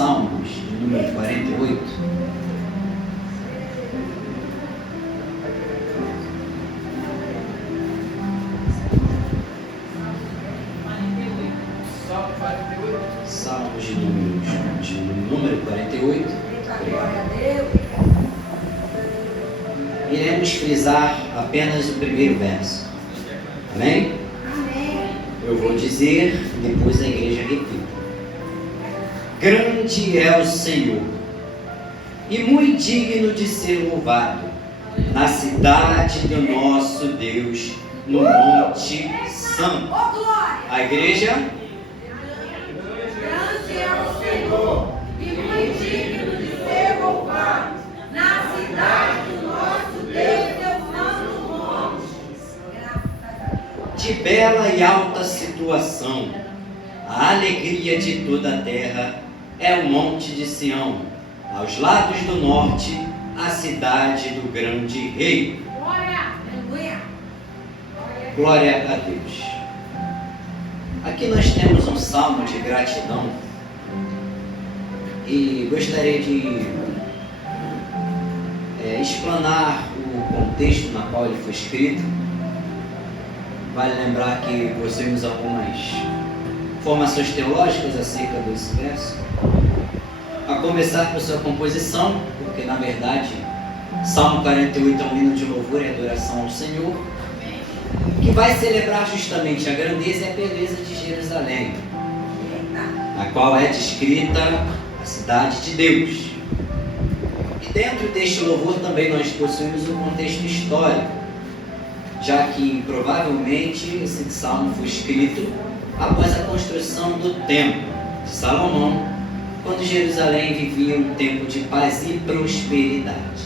Salmos, de número 48. Salmos de número 48. Iremos frisar apenas o primeiro verso. Amém? Eu vou dizer, depois a igreja repita. Grande é o Senhor, e muito digno de ser louvado, na cidade do nosso Deus, no Monte Santo. A igreja? Grande é o Senhor, e muito digno de ser louvado, na cidade do nosso Deus, seu santo monte. De bela e alta situação, a alegria de toda a terra é o monte de Sião, aos lados do norte, a cidade do grande rei. Glória a Deus. Aqui nós temos um salmo de gratidão e gostaria de explanar o contexto na qual ele foi escrito. Vale lembrar que possuímos algumas formações teológicas acerca desse verso, a começar por sua composição, porque na verdade Salmo 48 é um hino de louvor e adoração ao Senhor, que vai celebrar justamente a grandeza e a beleza de Jerusalém, na qual é descrita a cidade de Deus. E dentro deste louvor também nós possuímos um contexto histórico, já que provavelmente esse salmo foi escrito após a construção do templo de Salomão, quando Jerusalém vivia um tempo de paz e prosperidade.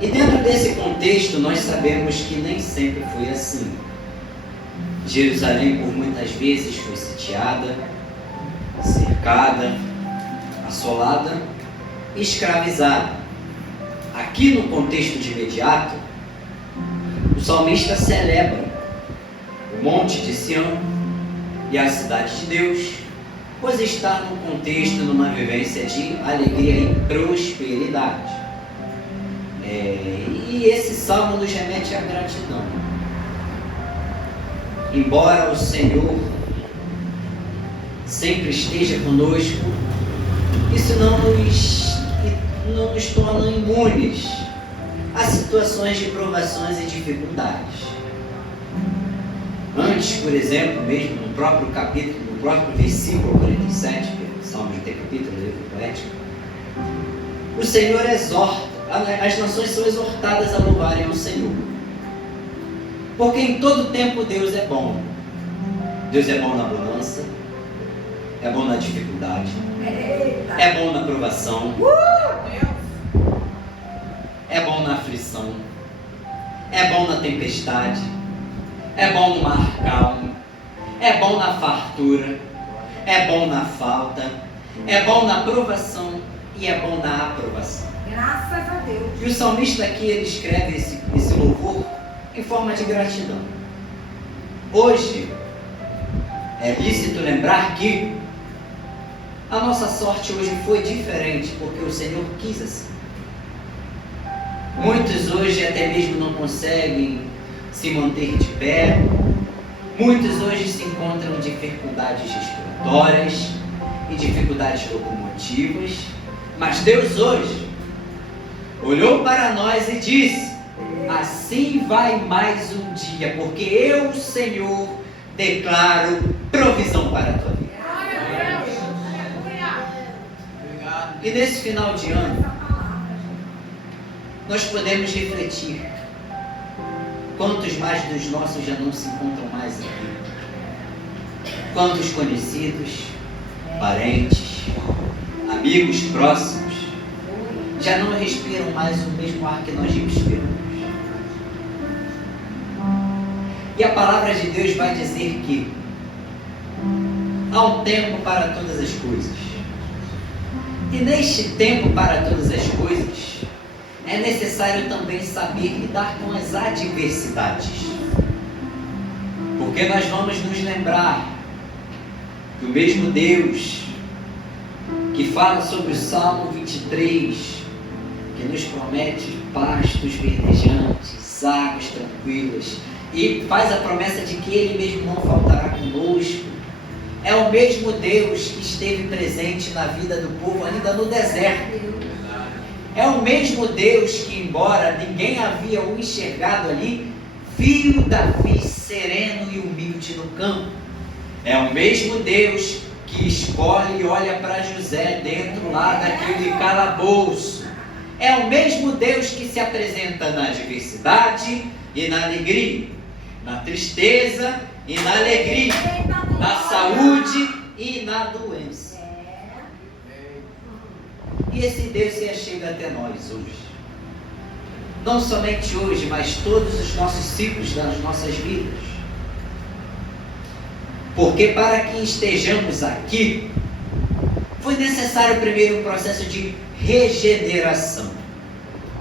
E dentro desse contexto nós sabemos que nem sempre foi assim. Jerusalém por muitas vezes foi sitiada, cercada, assolada e escravizada. Aqui no contexto de imediato, o salmista celebra o monte de Sião e a cidade de Deus, pois está num contexto, numa vivência de alegria e prosperidade. E esse salmo nos remete à gratidão. Embora o Senhor sempre esteja conosco, isso não nos torna imunes a situações de provações e dificuldades. Antes, por exemplo, mesmo no próprio capítulo, no próprio versículo 47, que é o Salmo de capítulo, livro poético, o Senhor exorta, as nações são exortadas a louvarem ao Senhor. Porque em todo tempo Deus é bom. Deus é bom na bonança, é bom na dificuldade, é bom na provação, é bom na aflição, é bom na tempestade, é bom no mar calmo, é bom na fartura, é bom na falta, é bom na provação e é bom na aprovação. Graças a Deus. E o salmista aqui ele escreve esse louvor em forma de gratidão. Hoje é lícito lembrar que a nossa sorte hoje foi diferente porque o Senhor quis assim. Muitos hoje até mesmo não conseguem se manter de pé. Muitos hoje se encontram em dificuldades respiratórias e dificuldades locomotivas. Mas Deus hoje olhou para nós e disse: assim vai mais um dia, porque eu, Senhor, declaro provisão para a tua vida. E nesse final de ano, nós podemos refletir quantos mais dos nossos já não se encontram mais aqui. Quantos conhecidos, parentes, amigos próximos já não respiram mais o mesmo ar que nós respiramos. E a palavra de Deus vai dizer que há um tempo para todas as coisas. E neste tempo para todas as coisas, é necessário também saber lidar com as adversidades. Porque nós vamos nos lembrar que o mesmo Deus que fala sobre o Salmo 23, que nos promete pastos verdejantes, águas tranquilas, e faz a promessa de que Ele mesmo não faltará conosco. É o mesmo Deus que esteve presente na vida do povo ainda no deserto. É o mesmo Deus que, embora ninguém havia o enxergado ali, viu Davi sereno e humilde no campo. É o mesmo Deus que escolhe e olha para José dentro lá daquele calabouço. É o mesmo Deus que se apresenta na adversidade e na alegria, na tristeza e na alegria, na saúde e na doença. E esse Deus se achega até nós hoje. Não somente hoje, mas todos os nossos ciclos das nossas vidas. Porque para que estejamos aqui, foi necessário primeiro um processo de regeneração,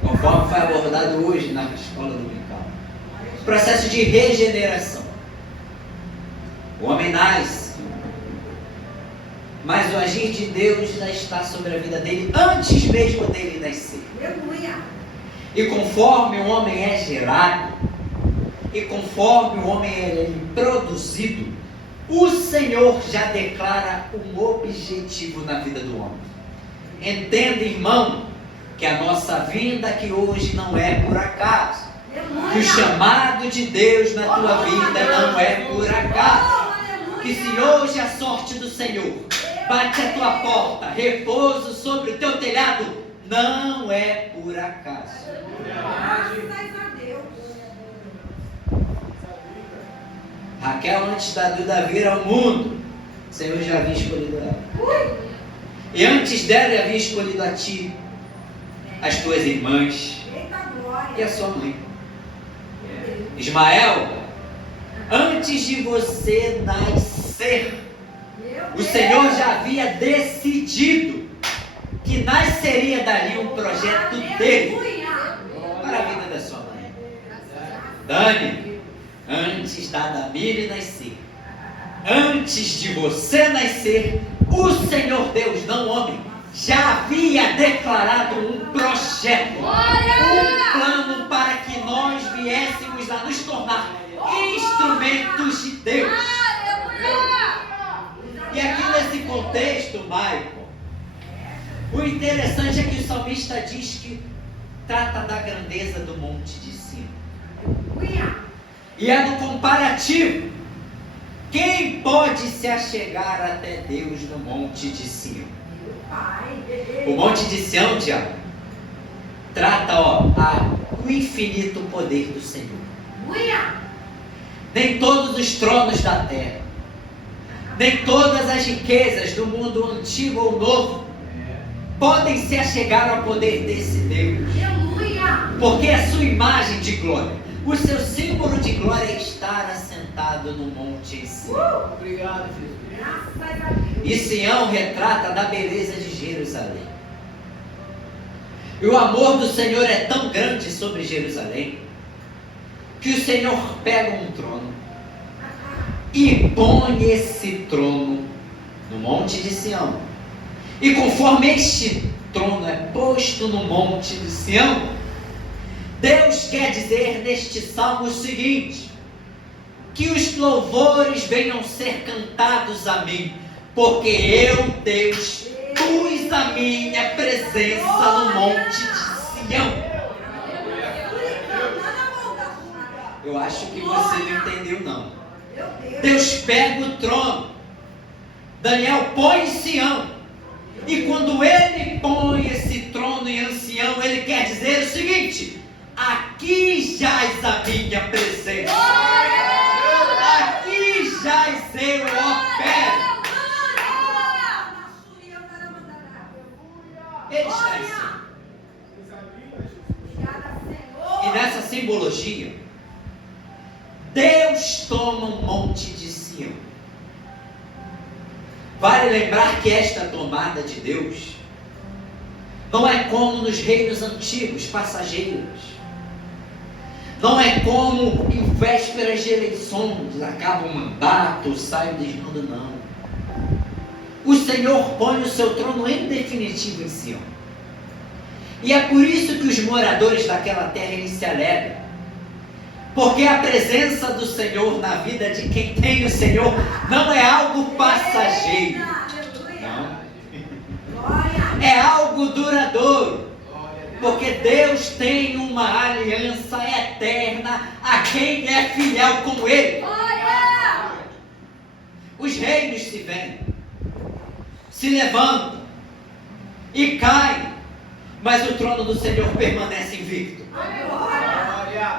conforme foi abordado hoje na escola dominical. Processo de regeneração. O homem nasce, mas o agir de Deus já está sobre a vida dele antes mesmo dele nascer. E conforme o homem é gerado, e conforme o homem é produzido, o Senhor já declara um objetivo na vida do homem. Entenda, irmão, que a nossa vinda aqui hoje não é por acaso. Que o chamado de Deus na tua vida não é por acaso. Que se hoje a sorte do Senhor bate a tua porta, repouso sobre o teu telhado, não é por acaso. Raquel, antes da Duda vir ao mundo, o Senhor já havia escolhido ela. E antes dela, havia escolhido a ti, as tuas irmãs e a sua mãe. Ismael, antes de você nascer, o Senhor já havia decidido que nasceria dali um projeto dele para a vida da sua mãe. Dani, antes da Damile nascer, antes de você nascer, o Senhor Deus, não homem, já havia declarado um projeto, um plano para que nós viéssemos a nos tornar instrumentos de Deus. E aqui nesse contexto, Michael, o interessante é que o salmista diz que trata da grandeza do monte de Sião. E é no comparativo. Quem pode se achegar até Deus no monte de Sião? O monte de Sião, Tiago, trata o infinito poder do Senhor. Nem todos os tronos da terra, nem todas as riquezas do mundo antigo ou novo podem se achegar ao poder desse Deus. Porque a sua imagem de glória, o seu símbolo de glória é estar assentado no monte em Sião. Obrigado, Jesus. E Sião retrata da beleza de Jerusalém. E o amor do Senhor é tão grande sobre Jerusalém, que o Senhor pega um trono e põe esse trono no monte de Sião. E conforme este trono é posto no monte de Sião, Deus quer dizer neste salmo o seguinte: que os louvores venham ser cantados a mim, porque eu, Deus, pus a minha presença no monte de Sião. Eu acho que você não entendeu, não. Deus pega o trono, Daniel põe em Sião, e quando ele põe esse trono em Sião, ele quer dizer o seguinte: aqui jaz a minha presença, aqui jaz eu opero. Ele está em Sião. E nessa simbologia, Deus toma um monte de Sião. Vale lembrar que esta tomada de Deus não é como nos reinos antigos, passageiros. Não é como em vésperas de eleições, acaba o mandato, sai o desmando, não. o Senhor põe o seu trono em definitivo em Sião. E é por isso que os moradores daquela terra eles se alegram. Porque a presença do Senhor na vida de quem tem o Senhor não é algo passageiro. Não. É algo duradouro. Porque Deus tem uma aliança eterna a quem é fiel com Ele. Os reinos se vêm, se levantam e caem, mas o trono do Senhor permanece invicto.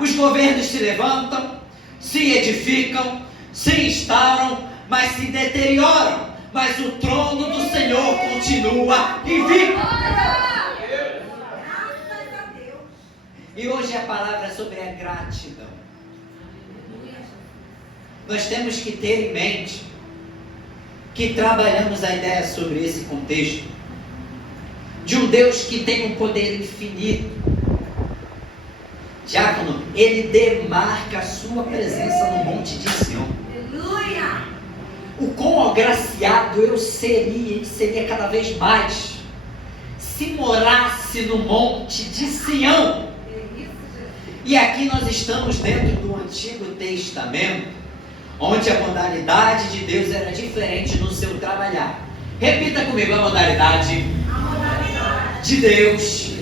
Os governos se levantam, se edificam, se instauram, mas se deterioram, mas o trono do Senhor continua invicto. E hoje a palavra é sobre a gratidão. Nós temos que ter em mente que trabalhamos a ideia sobre esse contexto de um Deus que tem um poder infinito. Diácono, ele demarca a sua presença no monte de Sião. Aleluia! O quão agraciado eu seria cada vez mais se morasse no monte de Sião. E aqui nós estamos dentro do Antigo Testamento, onde a modalidade de Deus era diferente no seu trabalhar. Repita comigo: a modalidade de Deus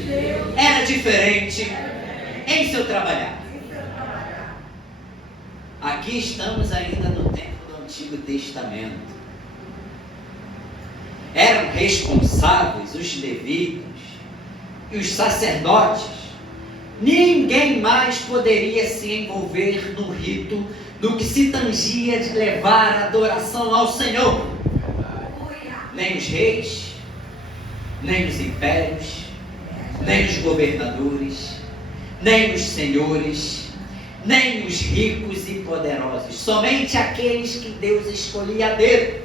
era diferente em seu trabalhar. Aqui estamos ainda no tempo do Antigo Testamento. Eram responsáveis os levitas e os sacerdotes. Ninguém mais poderia se envolver no rito, no que se tangia de levar a adoração ao Senhor. Nem os reis, nem os impérios, nem os governadores, nem os senhores, nem os ricos e poderosos. Somente aqueles que Deus escolhia a dedo.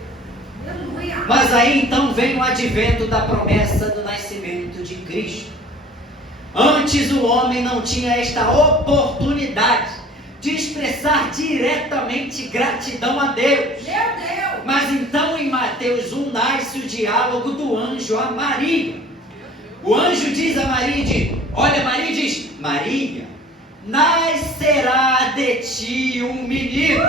Mas aí então vem o advento da promessa do nascimento de Cristo. Antes o homem não tinha esta oportunidade de expressar diretamente gratidão a Deus. Mas então em Mateus 1 nasce o diálogo do anjo a Maria. O anjo diz a Maria, olha, Maria diz: Maria, nascerá de ti um menino.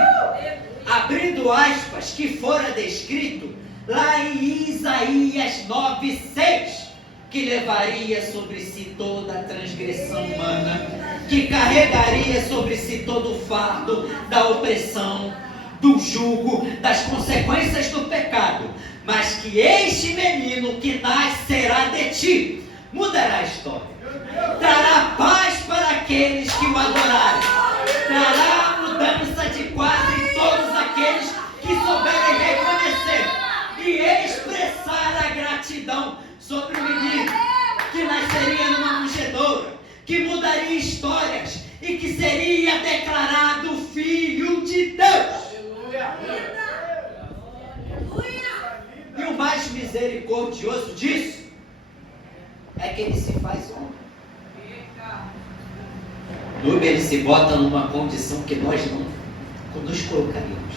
Abrindo aspas, que fora descrito lá em Isaías 9:6. Que levaria sobre si toda a transgressão humana, que carregaria sobre si todo o fardo da opressão, do jugo, das consequências do pecado, mas que este menino que nascerá de ti mudará a história, trará paz para aqueles que o adorarem, trará mudança de quadro em todos aqueles que souberem reconhecer e expressar a gratidão sobre o menino que nasceria numa manjedoura, que mudaria histórias e que seria declarado Filho de Deus. E o mais misericordioso disso é que ele se faz homem. Ele se bota numa condição que nós não nos colocaríamos.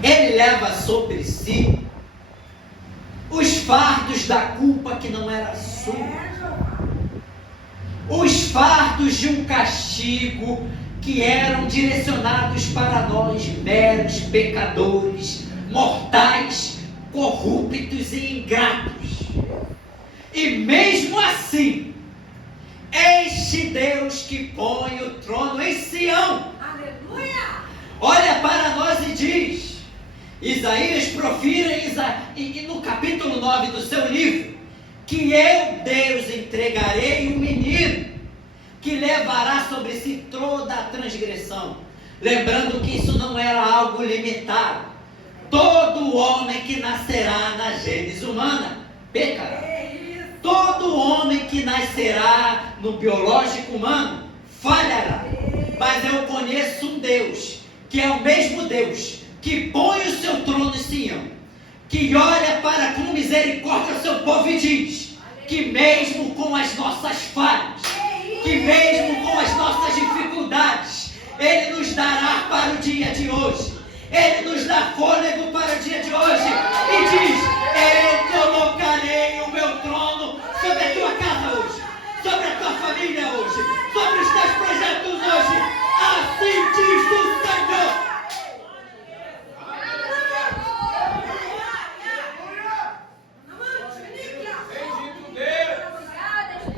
Ele leva sobre si os fardos da culpa que não era sua, os fardos de um castigo que eram direcionados para nós, meros pecadores, mortais, corruptos e ingratos. E mesmo assim, este Deus que põe o trono em Sião, aleluia, olha para nós e diz, Isaías profira e no capítulo 9 do seu livro, que eu, Deus, entregarei um menino que levará sobre si toda a transgressão. Lembrando que isso não era algo limitado. Todo homem que nascerá na gênese humana pecará. Todo homem que nascerá no biológico humano falhará. Mas eu conheço um Deus, que é o mesmo Deus, que põe o seu trono em Sião, que olha para com misericórdia o seu povo e diz, que mesmo com as nossas falhas, que mesmo com as nossas dificuldades, Ele nos dará para o dia de hoje. Ele nos dá fôlego para o dia de hoje e diz: eu colocarei o meu trono sobre a tua casa hoje, sobre a tua família hoje, sobre os teus projetos hoje. Assim diz o Senhor.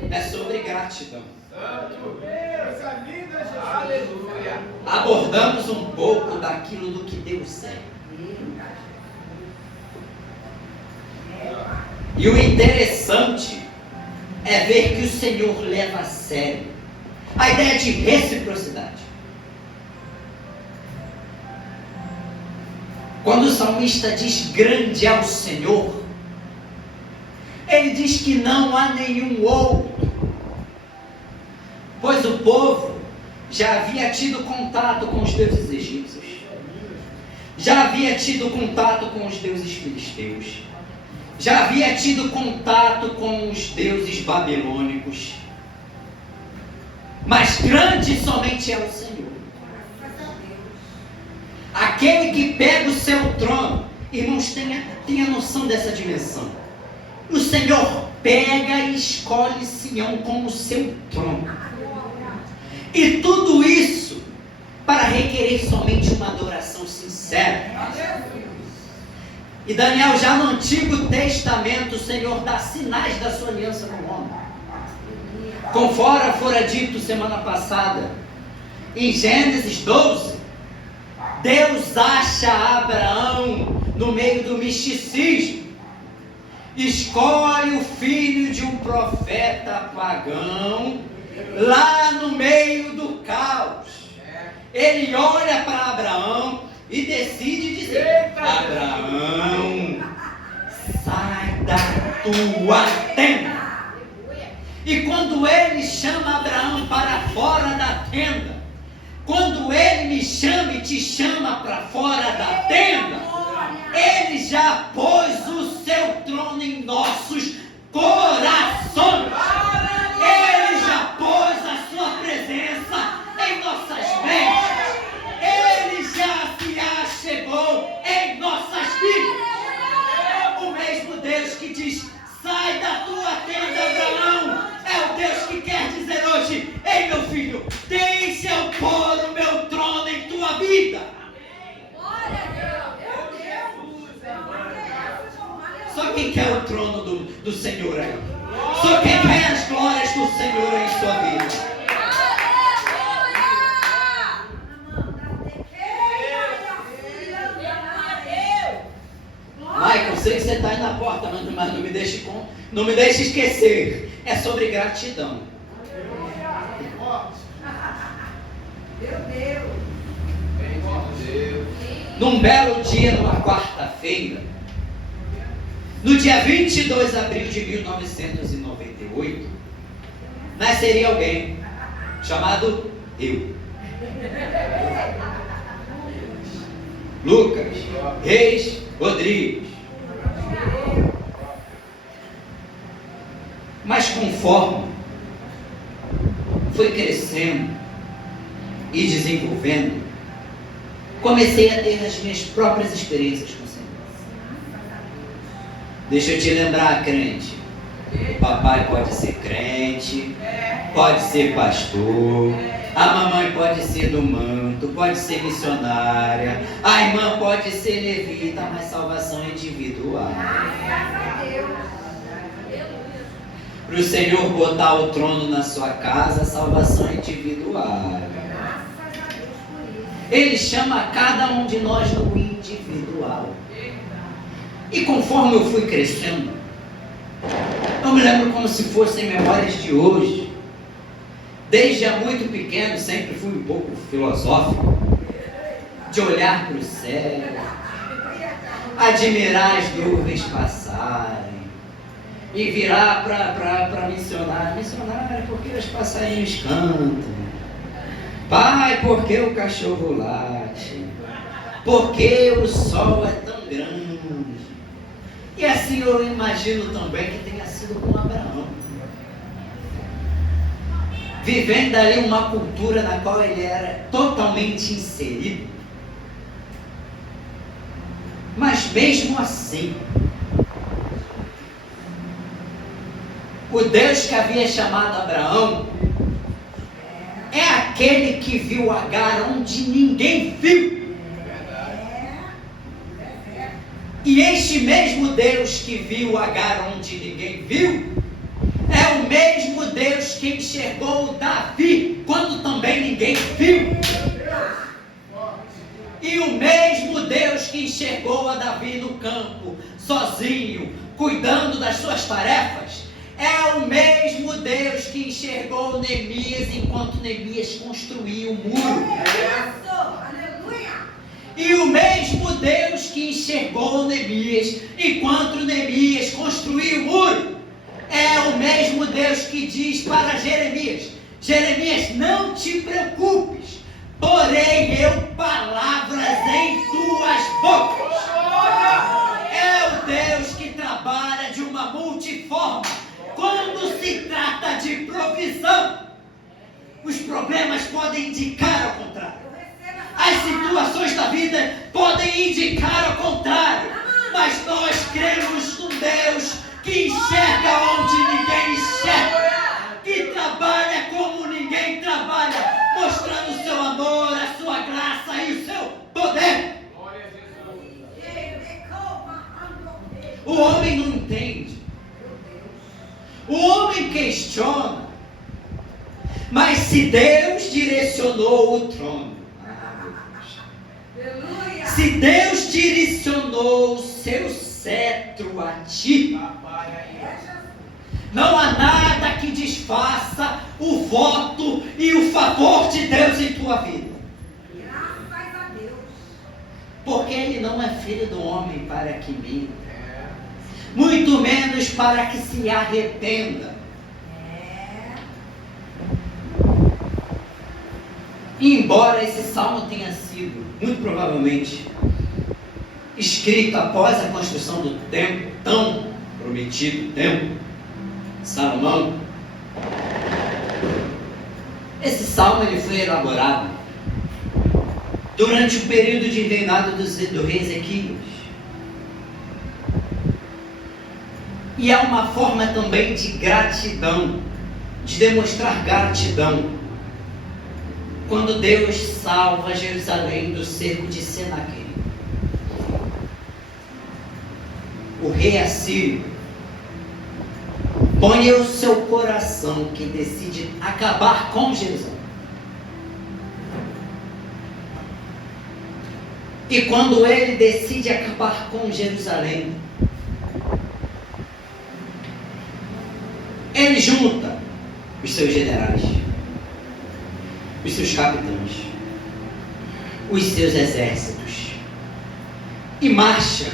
É sobre gratidão. Aleluia. Abordamos um pouco daquilo do que Deus é. E o interessante é ver que o Senhor leva a sério a ideia de reciprocidade. Quando o salmista diz grande é o Senhor, ele diz que não há nenhum outro, pois o povo já havia tido contato com os deuses egípcios, já havia tido contato com os deuses filisteus, já havia tido contato com os deuses babilônicos, mas grande somente é o Senhor. Aquele que pega o seu trono. Irmãos, tenha noção dessa dimensão. O Senhor pega e escolhe Sião como seu trono. E tudo isso para requerer somente uma adoração sincera. E Daniel, já no Antigo Testamento, o Senhor dá sinais da sua aliança com o homem. Conforme fora dito semana passada, em Gênesis 12, Deus acha Abraão no meio do misticismo, escolhe o filho de um profeta pagão, lá no meio do caos. Ele olha para Abraão e decide dizer: Abraão, sai da tua tenda. E quando ele chama Abraão para fora da tenda, quando ele me chama e te chama para fora da tenda, ele já pôs o seu trono em nossos corações. Ele já pôs a sua presença em nossas mentes. Ele já se achegou em nossas vidas. O mesmo Deus que diz: sai da tua tenda, Abraão, é o Deus que quer dizer hoje: ei, meu filho, deixa eu pôr o meu trono em tua vida. Só quem quer o trono do Senhor aí? Só quem quer as glórias do Senhor em sua vida? Michael, sei que você está aí na porta, mas não me deixe esquecer. É sobre gratidão. Meu Deus. Num belo dia, numa quarta-feira, no dia 22 de abril de 1998, nasceria alguém chamado eu. Lucas Reis Rodrigues. Mas conforme fui crescendo e desenvolvendo, comecei a ter as minhas próprias experiências com o Senhor. Deixa eu te lembrar, crente, o papai pode ser crente, pode ser pastor, a mamãe pode ser do manto, pode ser missionária, a irmã pode ser levita, mas salvação é individual. Para o Senhor botar o trono na sua casa, salvação é individual. Ele chama cada um de nós no individual. E conforme eu fui crescendo, eu me lembro como se fossem memórias de hoje. Desde muito pequeno, sempre fui um pouco filosófico, de olhar para o céu, admirar as nuvens passarem, e virar para missionária, porque os passarinhos cantam, pai, porque o cachorro late, porque o sol é tão grande. E assim eu imagino também que tenha sido com Abraão, vivendo ali uma cultura na qual ele era totalmente inserido. Mas mesmo assim, o Deus que havia chamado Abraão é aquele que viu Agar onde ninguém viu. E este mesmo Deus que viu Agar onde ninguém viu, é o mesmo Deus que enxergou Davi quando também ninguém viu. E o mesmo Deus que enxergou a Davi no campo, sozinho, cuidando das suas tarefas, é o mesmo Deus que enxergou Neemias enquanto Neemias construía o muro. E o mesmo Deus que enxergou Neemias enquanto Neemias construía o muro, é o mesmo Deus que diz para Jeremias: Jeremias, não te preocupes, porém eu palavras em tuas bocas. É o Deus que trabalha de uma multiforma. Quando se trata de provisão, os problemas podem indicar ao contrário. As situações da vida podem indicar ao contrário. Mas nós cremos num Deus que enxerga onde ninguém enxerga, que trabalha como ninguém trabalha, mostrando o seu amor, a sua graça e o seu poder. O homem não entende. O homem questiona. Mas se Deus direcionou o trono, se Deus direcionou o seu cetro a ti, não há nada que desfaça o voto e o favor de Deus em tua vida. Graças a Deus. Porque Ele não é filho do homem para que minta, muito menos para que se arrependa. Embora esse salmo tenha sido, muito provavelmente, escrito após a construção do templo, tão prometido templo, Salomão, esse salmo ele foi elaborado durante o período de reinado do rei Ezequias. E é uma forma também de gratidão, de demonstrar gratidão, quando Deus salva Jerusalém do cerco de Senaqueribe. O rei assírio põe o seu coração que decide acabar com Jerusalém. E quando ele decide acabar com Jerusalém, ele junta os seus generais, os seus capitães, os seus exércitos, e marcha,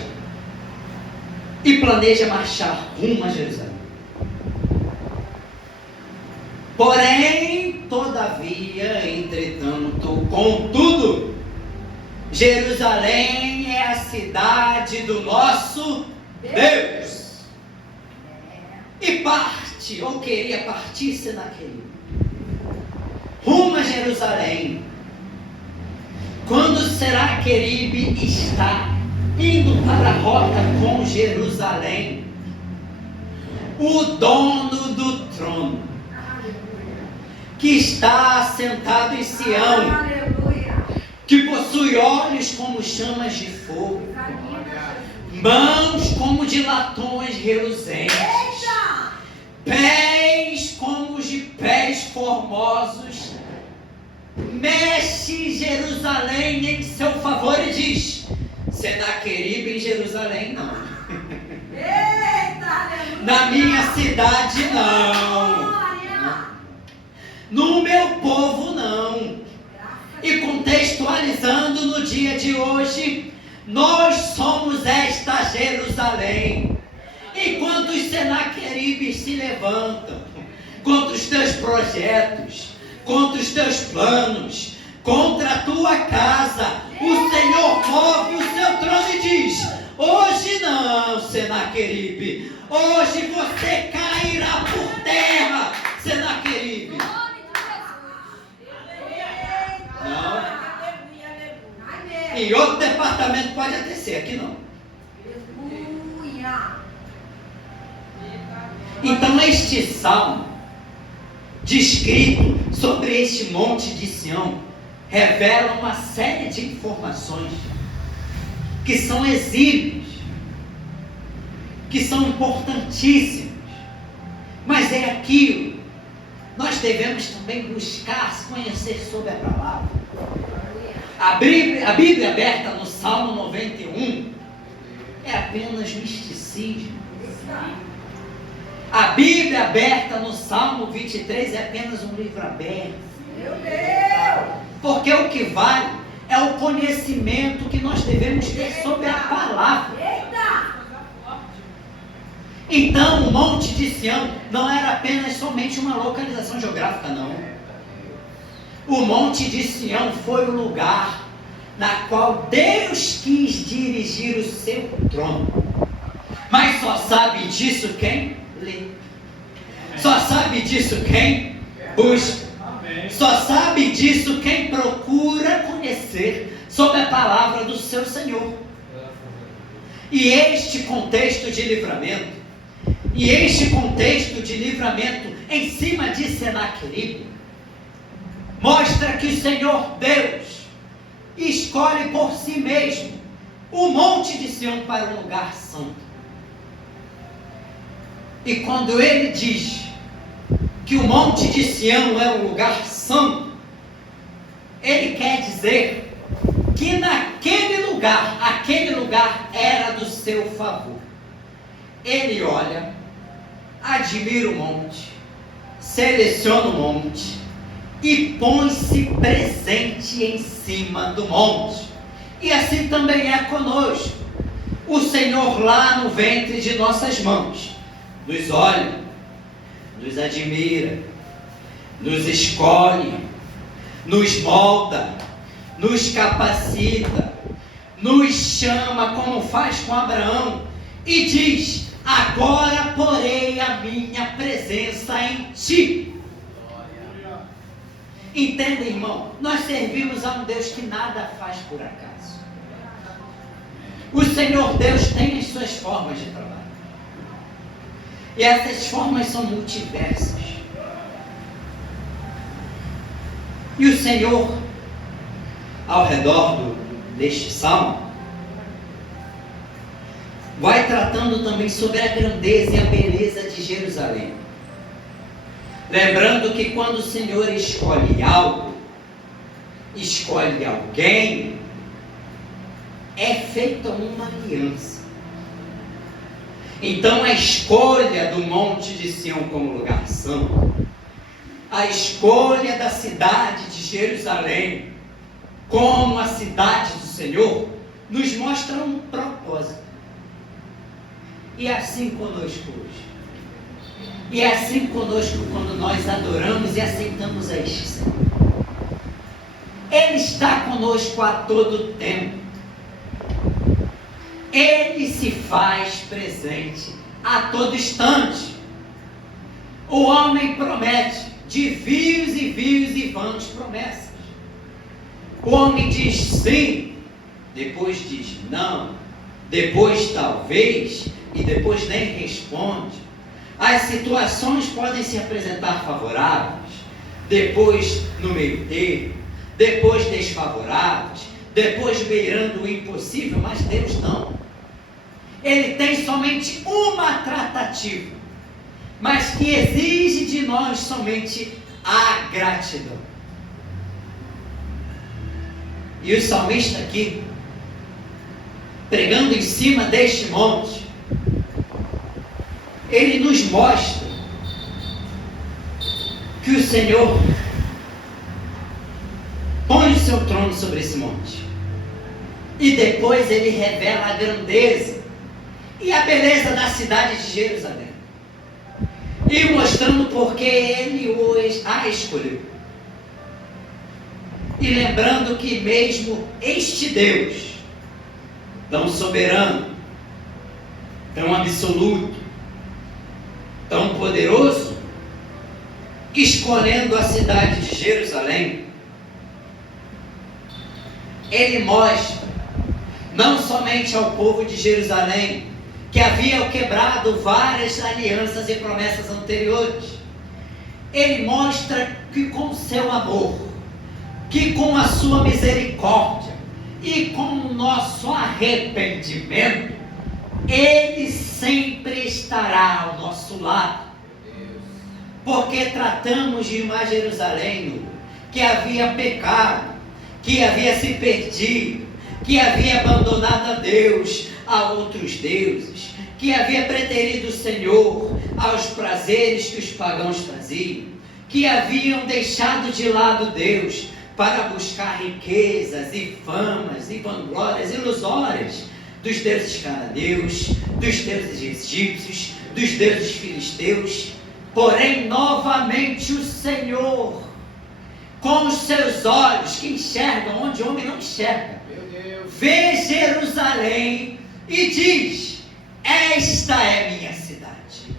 e planeja marchar rumo a Jerusalém. Porém, todavia, entretanto, contudo, Jerusalém é a cidade do nosso Deus. E parte, ou queria partir Senaqueribe, rumo a Jerusalém. Quando Senaqueribe está indo para a rota com Jerusalém, o dono do trono, que está assentado em Sião, que possui olhos como chamas de fogo, mãos como de latões reluzentes, pés como de pés formosos, mexe Jerusalém em seu favor e diz: Senaqueribe em Jerusalém não, na minha cidade não, no meu povo não. E contextualizando no dia de hoje, nós somos esta Jerusalém. Enquanto os Senaqueribes se levantam contra os teus projetos, contra os teus planos, contra a tua casa, o Senhor move o seu trono e diz: hoje não, Senaqueribe, hoje você cairá por terra, Senaqueribe. Não. Em outro departamento pode até ser, aqui não. Então este salmo, descrito sobre este monte de Sião, revela uma série de informações que são exímias, que são importantíssimas, mas é aquilo. Nós devemos também buscar se conhecer sobre a palavra. A Bíblia aberta no Salmo 91 é apenas misticismo. A Bíblia aberta no Salmo 23 é apenas um livro aberto. Meu Deus! Porque o que vale é o conhecimento que nós devemos ter sobre a palavra. Eita! Então o Monte de Sião não era apenas somente uma localização geográfica, não. O Monte de Sião foi o lugar na qual Deus quis dirigir o seu trono. Mas só sabe disso quem lê. Só sabe disso quem busca. Só sabe disso quem procura conhecer sobre a palavra do seu Senhor. E este contexto de livramento, em cima de Senaqueribe, mostra que o Senhor Deus escolhe por si mesmo o monte de Sião para um lugar santo. E quando ele diz que o monte de Sião é um lugar santo, ele quer dizer que aquele lugar era do seu favor. Ele olha, admira o monte, seleciona o monte e põe-se presente em cima do monte. E assim também é conosco. O Senhor lá no ventre de nossas mãos nos olha, nos admira, nos escolhe, nos molda, nos capacita, nos chama como faz com Abraão e diz: agora porei a minha presença em ti. Entenda, irmão, nós servimos a um Deus que nada faz por acaso. O Senhor Deus tem as suas formas de trabalho. E essas formas são multiversas. E o Senhor, ao redor deste salmo, vai tratando também sobre a grandeza e a beleza de Jerusalém. Lembrando que quando o Senhor escolhe algo, escolhe alguém, é feita uma aliança. Então a escolha do Monte de Sião como lugar santo, a escolha da cidade de Jerusalém como a cidade do Senhor, nos mostra um propósito. E é assim conosco hoje. E é assim conosco quando nós adoramos e aceitamos a este Senhor. Ele está conosco a todo tempo. Ele se faz presente a todo instante. O homem promete de vios e vãs promessas. O homem diz sim, depois diz não, depois talvez e depois nem responde. As situações podem se apresentar favoráveis, depois no meio termo, depois desfavoráveis, depois beirando o impossível, mas Deus não. Ele tem somente uma tratativa, mas que exige de nós somente a gratidão. E o salmista aqui, pregando em cima deste monte, ele nos mostra que o Senhor põe o seu trono sobre esse monte. E depois ele revela a grandeza e a beleza da cidade de Jerusalém. E mostrando porque ele a escolheu. E lembrando que mesmo este Deus, tão soberano, tão absoluto, tão poderoso, escolhendo a cidade de Jerusalém, ele mostra não somente ao povo de Jerusalém que havia quebrado várias alianças e promessas anteriores. Ele mostra que com seu amor, que com a sua misericórdia e com o nosso arrependimento, Ele sempre estará ao nosso lado. Porque tratamos de uma Jerusalém que havia pecado, que havia se perdido, que havia abandonado a Deus, a outros deuses, que havia preterido o Senhor aos prazeres que os pagãos faziam, que haviam deixado de lado Deus para buscar riquezas e famas e vanglórias ilusórias dos deuses cananeus, dos deuses egípcios, dos deuses filisteus. Porém, novamente o Senhor, com os seus olhos que enxergam onde o homem não enxerga, vê Jerusalém e diz: esta é minha cidade,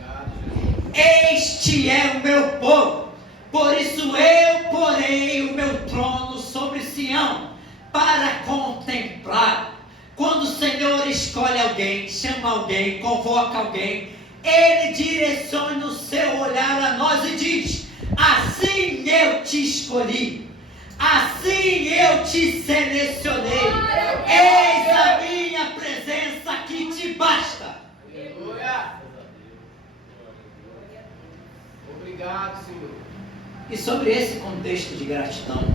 este é o meu povo, por isso eu porei o meu trono sobre Sião, para contemplar. Quando o Senhor escolhe alguém, chama alguém, convoca alguém, Ele direciona o seu olhar a nós e diz: assim eu te escolhi, assim eu te selecionei, eis a minha presença que te basta. Aleluia. Obrigado, Senhor. E sobre esse contexto de gratidão,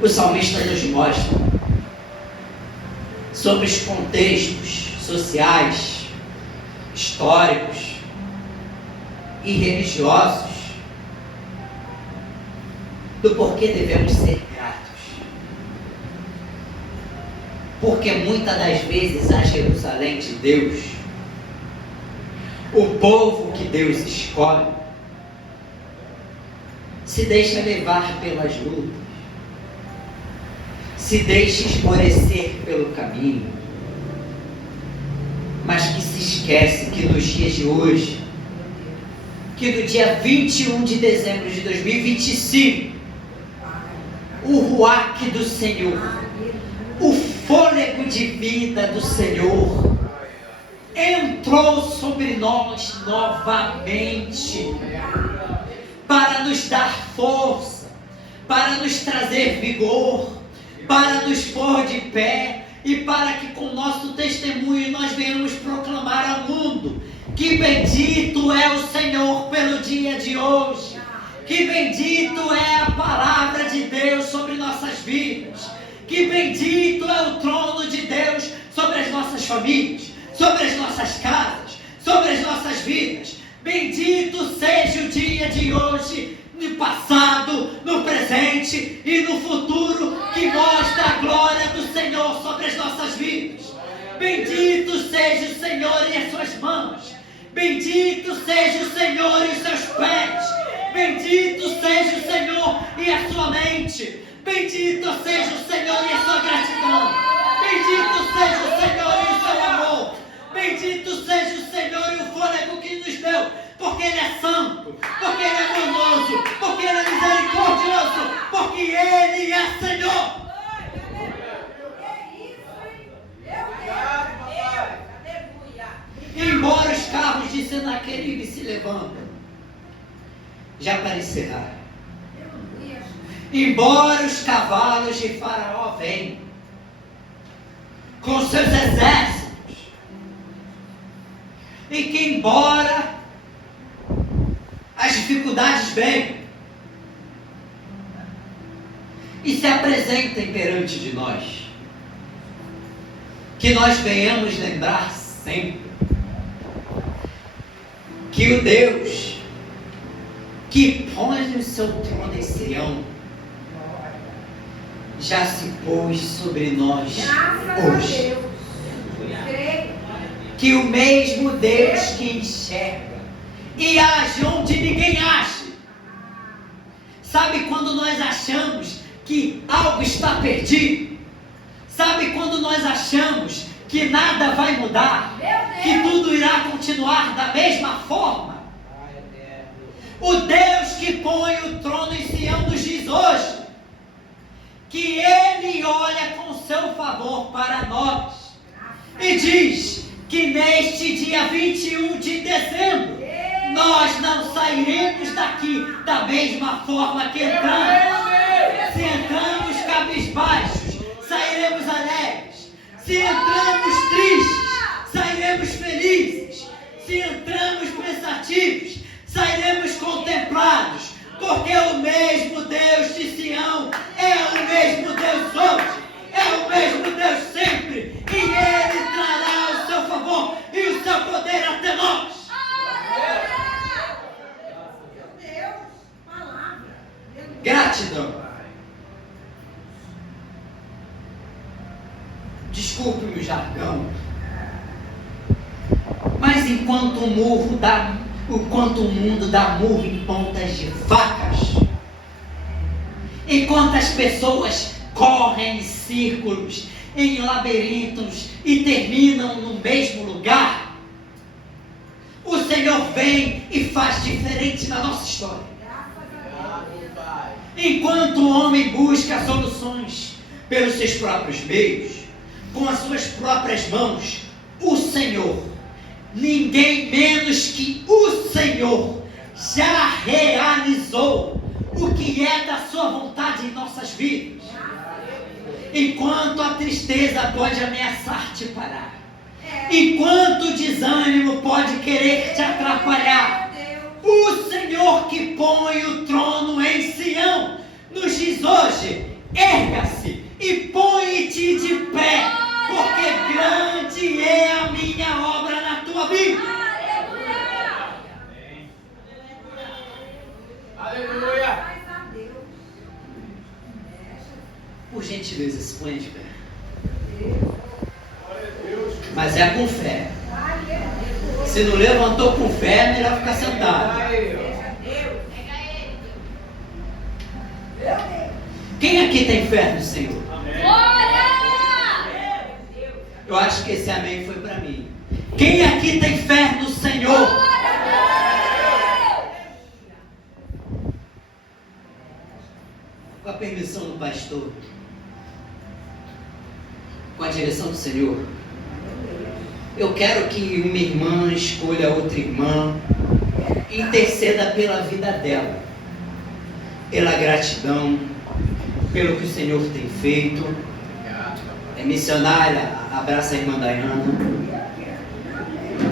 o salmista nos mostra sobre os contextos sociais, históricos e religiosos do porquê devemos ser gratos. Porque muitas das vezes a Jerusalém de Deus, o povo que Deus escolhe, se deixa levar pelas lutas, se deixa esmorecer pelo caminho, mas que se esquece que nos dias de hoje, que no dia 21 de dezembro de 2025, o ruach do Senhor, o fôlego de vida do Senhor, entrou sobre nós novamente, para nos dar força, para nos trazer vigor, para nos pôr de pé, e para que com nosso testemunho nós venhamos proclamar ao mundo que bendito é o Senhor pelo dia de hoje, que bendito é a palavra de Deus sobre nossas vidas, que bendito é o trono de Deus sobre as nossas famílias, sobre as nossas casas, sobre as nossas vidas. Bendito seja o dia de hoje, no passado, no presente e no futuro, que mostra a glória do Senhor sobre as nossas vidas. Bendito seja o Senhor e as suas mãos, bendito seja o Senhor e os seus pés, bendito seja o Senhor e a sua mente, bendito seja o Senhor e a sua gratidão, bendito seja o Senhor e o seu amor, bendito seja o Senhor e o fôlego que nos deu, porque Ele é santo, porque Ele é bondoso, porque Ele é misericordioso, porque Ele é Senhor. Embora os carros de Senaqueribe se levantem, já para encerrar, embora os cavalos de Faraó venham com seus exércitos, e que embora as dificuldades venham e se apresentem perante de nós, que nós venhamos lembrar sempre que o Deus que põe o seu trono em Sião já se pôs sobre nós hoje. Que o mesmo Deus que enxerga e age onde ninguém age. Sabe quando nós achamos que algo está perdido? Sabe quando nós achamos que nada vai mudar? Que tudo irá continuar da mesma forma? O Deus que põe o trono em Sião nos diz hoje que Ele olha com seu favor para nós. E diz que neste dia 21 de dezembro, nós não sairemos daqui da mesma forma que entramos. Se entramos cabisbaixos, sairemos alegres. Se entramos tristes, sairemos felizes. Se entramos pensativos, sairemos contemplados. Porque o mesmo Deus de Sião é o mesmo Deus hoje, é o mesmo Deus sempre. E Ele trará o seu favor e o seu poder até nós. Gratidão. Desculpe-me o jargão, mas enquanto o mundo dá murro em pontas de facas, enquanto as pessoas correm em círculos, em labirintos e terminam no mesmo lugar, o Senhor vem e faz diferente na nossa história. Enquanto o homem busca soluções pelos seus próprios meios, com as suas próprias mãos, o Senhor, ninguém menos que o Senhor, já realizou o que é da sua vontade em nossas vidas. Enquanto a tristeza pode ameaçar te parar, enquanto o desânimo pode querer te atrapalhar, o Senhor que põe o trono em Sião nos diz hoje: erga-se e põe-te de pé, porque grande é a minha obra na tua vida. Aleluia! Por gentileza, se põe de pé. Mas é com fé. Se não levantou com fé, é melhor ficar sentado. Quem aqui tem fé no Senhor? Eu acho que esse amém foi para mim. Quem aqui tem fé no Senhor? Com a permissão do pastor, com a direção do Senhor, eu quero que uma irmã escolha outra irmã, interceda pela vida dela, pela gratidão, pelo que o Senhor tem feito. É missionária, abraça a irmã Dayana.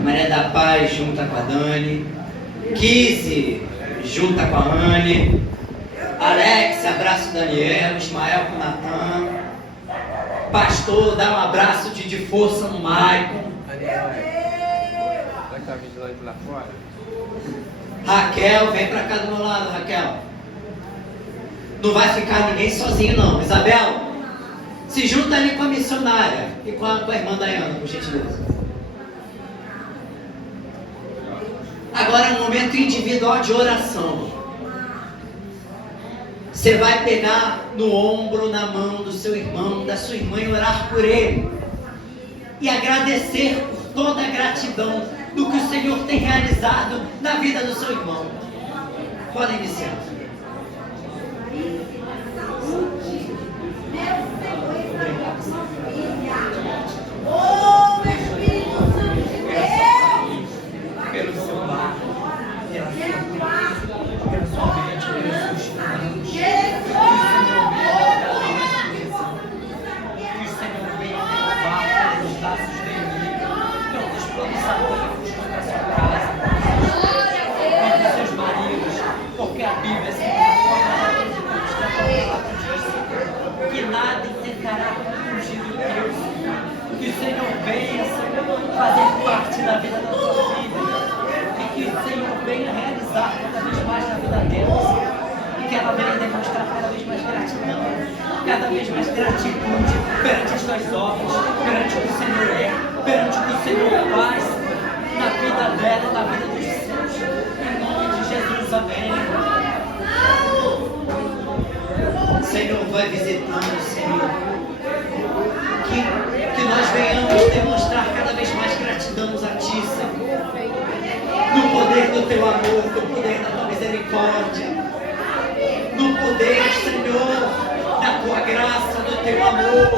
Maria da Paz junta com a Dani. Kizzy junta com a Anne. Alex, abraça o Daniel. Ismael com o Natan. Pastor, dá um abraço de força no Maicon. Vai estar vindo lá fora? Raquel, vem pra cá do meu lado, Raquel. Não vai ficar ninguém sozinho não. Isabel, se junta ali com a missionária e com a irmã Dayana, por gentileza. Agora é um momento individual de oração. Você vai pegar no ombro, na mão do seu irmão, da sua irmã e orar por ele. E agradecer por toda a gratidão do que o Senhor tem realizado na vida do seu irmão. Podem iniciar. Oh, Espírito Santo de Deus, Pelo seu lar, pela sua mente, pelos seus filhos. Que o Senhor venha renovar pelos laços dele, pelos planos salvos contra a sua casa, contra os seus maridos, porque a Bíblia se que nada intentará fugir do Deus. Que o Senhor venha, Senhor, fazer parte da vida da sua vida. E que o Senhor venha realizar cada vez mais na vida dela, Senhor. E que ela venha demonstrar cada vez mais gratidão, cada vez mais gratitude perante as tuas obras, perante o que o Senhor é, perante o que o Senhor faz na vida dela, na vida dos seus. Em nome de Jesus, amém. Senhor, vai visitando, Senhor. Que nós venhamos demonstrar cada vez mais gratidão a Ti, Senhor. No poder do Teu amor, no poder da Tua misericórdia. No poder, Senhor, da Tua graça, do Teu amor.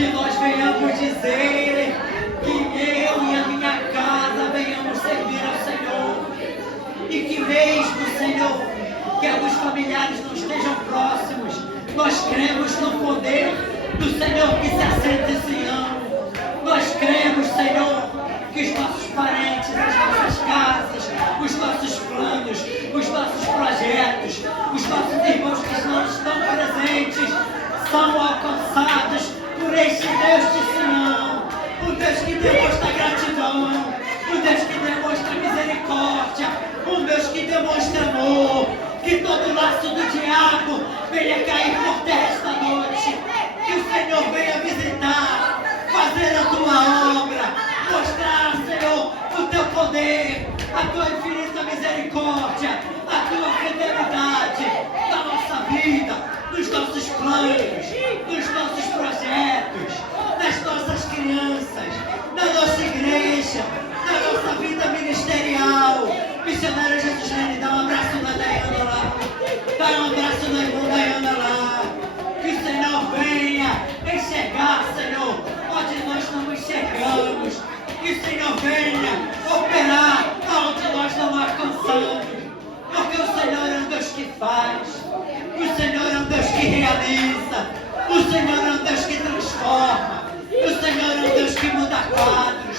que nós venhamos dizer que eu e a minha casa venhamos servir ao Senhor. E que mesmo, Senhor, que alguns familiares não estejam próximos, nós cremos no poder do Senhor que se assenta em Sião. Nós cremos, Senhor, que os nossos parentes, as nossas casas, os nossos planos, os nossos projetos, os nossos irmãos que não estão presentes, são alcançados por este Deus de Sião, o Deus que demonstra gratidão, o Deus que demonstra misericórdia, o Deus que demonstra amor, que todo laço do diabo venha cair por terra esta noite, que o Senhor venha visitar, fazer a tua obra, mostrar, Senhor, o teu poder, a tua infinita misericórdia, a tua fidelidade na nossa vida, nos nossos planos, nos nossos projetos, nas nossas crianças, na nossa igreja, na nossa vida ministerial. Missionário Jesus Lene, dá um abraço na Dayana lá, dá um abraço na irmã Dayana lá, que o Senhor venha enxergar, Senhor, onde nós não enxergamos, que o Senhor venha operar onde nós não alcançamos, porque o Senhor é um Deus que faz, o Senhor é um Deus que realiza, o Senhor é um Deus que transforma, o Senhor é um Deus que muda quadros.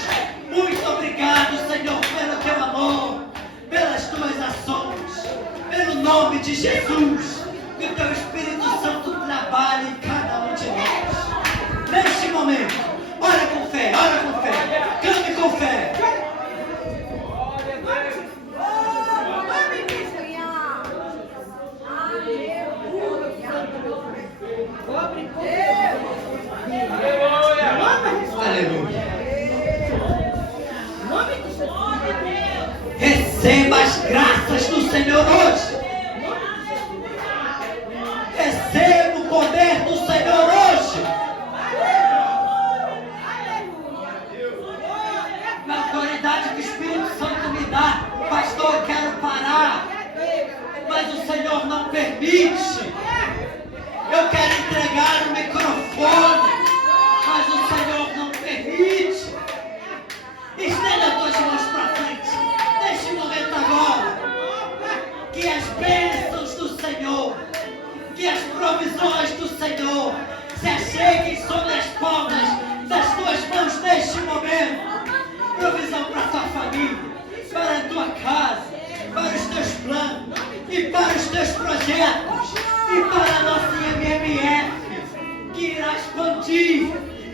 Muito obrigado, Senhor, pelo teu amor, pelas tuas ações, pelo nome de Jesus, que o teu Espírito Santo trabalhe em cada um de nós. Neste momento, ora com fé, clame com fé. Aleluia. Receba as graças do Senhor hoje. Receba o poder do Senhor hoje. Na autoridade que o Espírito Santo me dá, pastor, eu quero parar, mas o Senhor não permite. Eu quero entregar o microfone, mas o Senhor não permite. Estenda as tuas mãos para frente, neste momento agora, que as bênçãos do Senhor, que as provisões do Senhor se acheguem sobre as palmas das tuas mãos neste momento. Provisão para a tua família, para a tua casa, para os teus planos e para os teus projetos e para a nossa IMMF, que irá expandir,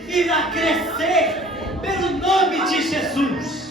irá crescer pelo nome de Jesus.